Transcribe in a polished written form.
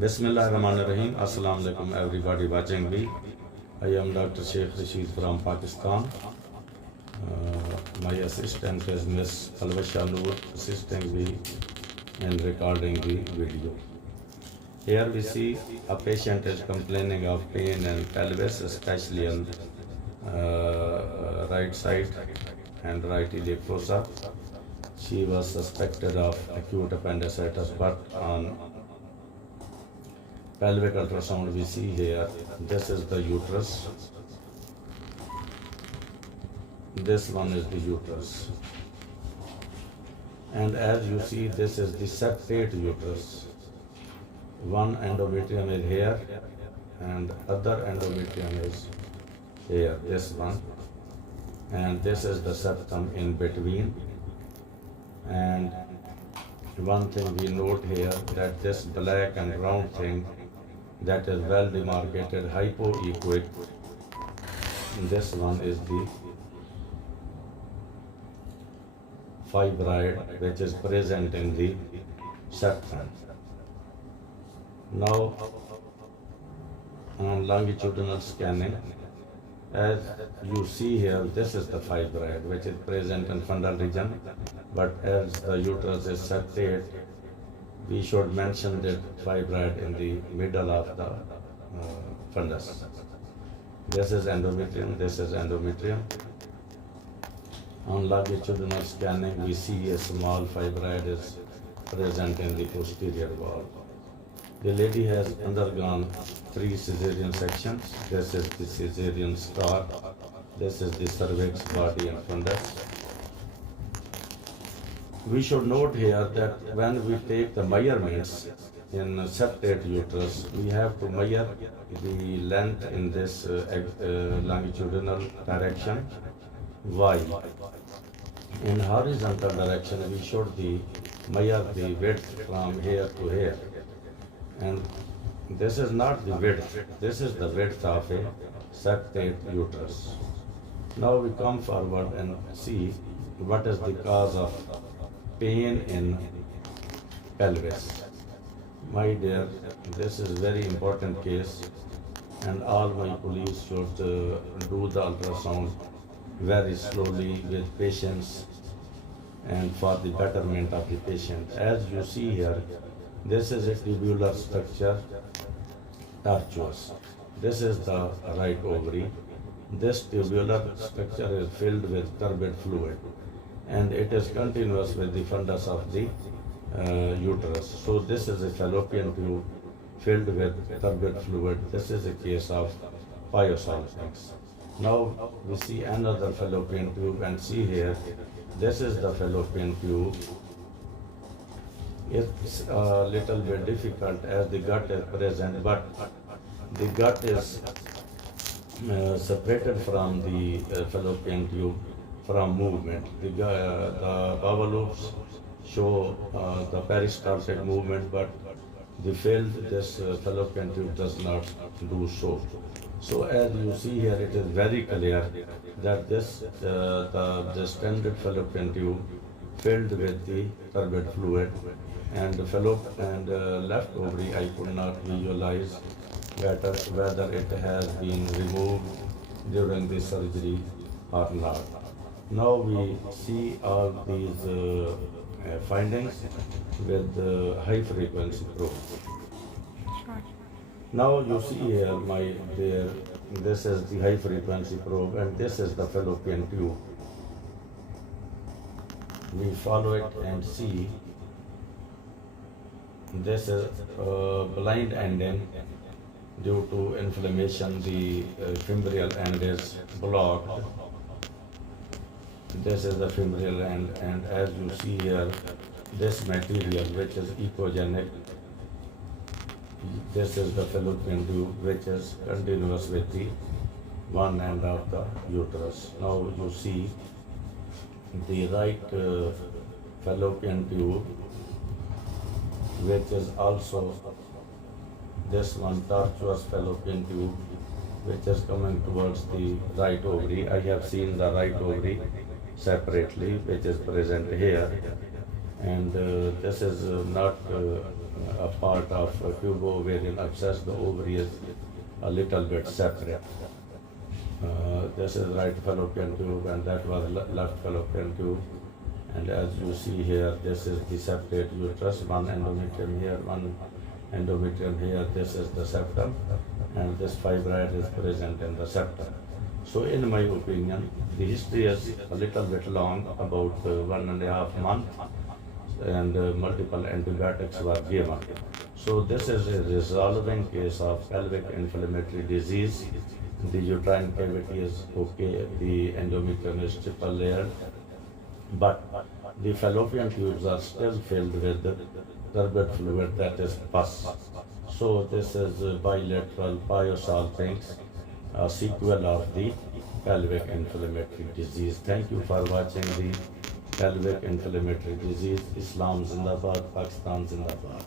Bismillahirrahmanirrahim. Assalamu alaikum everybody watching me. I am Dr. Sheikh Rasheed from Pakistan. My assistant is Miss Noor assisting me in recording the video. Here we see a patient is complaining of pain and pelvis, especially on right side and right iliac fossa. She was suspected of acute appendicitis, but on pelvic ultrasound we see here, this is the uterus, this one is the uterus, and as you see, this is the septate uterus. One endometrium is here and other endometrium is here, this one, and this is the septum in between. And one thing we note here, that this black and round thing, that is well demarcated hypoechoic, this one is the fibroid which is present in the septum. Now on longitudinal scanning, as you see here, this is the fibroid which is present in fundal region, but as the uterus is septate, we should mention the fibroid in the middle of the fundus. This is endometrium, this is endometrium. On longitudinal scanning, we see a small fibroid is present in the posterior wall. The lady has undergone 3 cesarean sections. This is the cesarean scar. This is the cervix, body and fundus. We should note here that when we take the measurements in septate uterus, we have to measure the length in this longitudinal direction. Why? In horizontal direction, we should measure the width from here to here. And this is not the width, this is the width of a septate uterus. Now we come forward and see what is the cause of pain in pelvis. My dear, this is very important case, and all my colleagues should do the ultrasound very slowly with patience and for the betterment of the patient. As you see here, this is a tubular structure, tortuous. This is the right ovary. This tubular structure is filled with turbid fluid, and it is continuous with the fundus of the uterus. So this is a fallopian tube filled with turbid fluid. This is a case of pyosalpinx. Now we see another fallopian tube, and see here, this is the fallopian tube. It's a little bit difficult as the gut is present, but the gut is separated from the fallopian tube from movement. The bowel loops show the peristaltic movement, but this fallopian tube does not do so. So as you see here, it is very clear that this the standard fallopian tube filled with the turbid fluid, and left ovary I could not visualize better whether it has been removed during the surgery or not. Now we see all these findings with high frequency probe. Now you see here, my dear, this is the high frequency probe, and this is the fallopian tube. We follow it and see this is blind ending due to inflammation. The fimbrial end is blocked. This is the fimbrial end, and as you see here, this material which is echogenic, this is the fallopian tube which is continuous with the one end of the uterus. Now you see the right fallopian tube, which is also this one tortuous fallopian tube, which is coming towards the right ovary. I have seen the right ovary separately, which is present here, and this is not a part of tubo-ovarian abscess. The ovary is a little bit separate. This is right fallopian tube, and that was left fallopian tube. And as you see here, this is the septate uterus, one endometrium here, one endometrium here. This is the septum, and this fibroid is present in the septum. So in my opinion, the history is a little bit long, about 1.5 months, and multiple antibiotics were given. So this is a resolving case of pelvic inflammatory disease. The uterine cavity is okay, the endometrium is triple layered, but the fallopian tubes are still filled with turbid fluid, that is pus. So this is bilateral pyosalpinx, a sequel of the pelvic inflammatory disease. Thank you for watching the pelvic inflammatory disease. Islam Zindabad, Pakistan Zindabad.